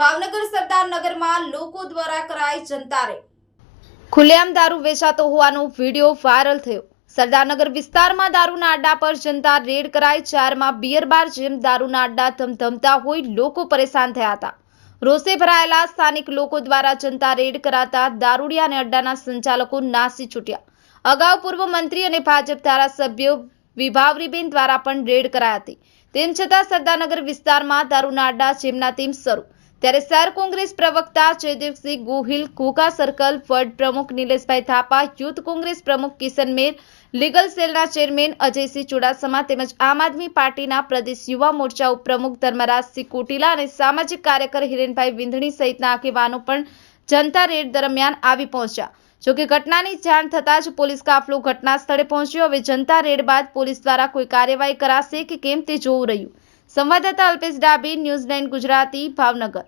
ભાવનગર સરદારનગરમાં લોકો દ્વારા કરાઈ જનતા રેડ ખુલ્લેઆમ દારૂ વેચાતો હોવાનો વીડિયો વાયરલ થયો. સરદારનગર વિસ્તારમાં દારૂના અડ્ડા પર જનતા રેડ કરાઈ ચારમાં બિયર બાર જેમ દારૂના અડ્ડા ધમધમતા હોય લોકો પરેશાન થયા હતા. રોષે ભરાયેલા સ્થાનિક લોકો દ્વારા જનતા રેડ કરાતા દારૂડિયા અને અડ્ડાના સંચાલકો નાસી છૂટ્યા. અગાઉ પૂર્વ મંત્રી અને ભાજપ ધારાસભ્ય વિભાવરીબેન દ્વારા પણ રેડ કરાઈ હતી. તેમ છતાં સરદારનગર વિસ્તારમાં દારૂના અડ્ડા જેમના તેમ શરૂ. ત્યારે સર કોંગ્રેસ પ્રવક્તા જયદેવસિંહ ગોહિલ ઘોઘા સર્કલ વર્ડ પ્રમુખ નિલેશભાઈ થાપા, યુથ કોંગ્રેસ પ્રમુખ કિશન મેર, લીગલ સેલના ચેરમેન અજયસિંહ ચુડાસમા તેમજ આમ આદમી પાર્ટીના પ્રદેશ યુવા મોરચા ઉપપ્રમુખ ધર્મરાજસિંહ કોટીલા અને સામાજિક કાર્યકર હિરેનભાઈ વિંધણી સહિતના આગેવાનો પણ જનતા રેડ દરમિયાન આવી પહોંચ્યા. જોકે ઘટનાની જાણ થતાં જ પોલીસ કાફલો ઘટના સ્થળે પહોંચ્યો. હવે જનતા રેડ બાદ પોલીસ દ્વારા કોઈ કાર્યવાહી કરાશે કે કેમ તે જોવું રહ્યું. સંવાદદાતા અલ્પેશ ડાબી ન્યૂઝ નાઇન ગુજરાતી ભાવનગર.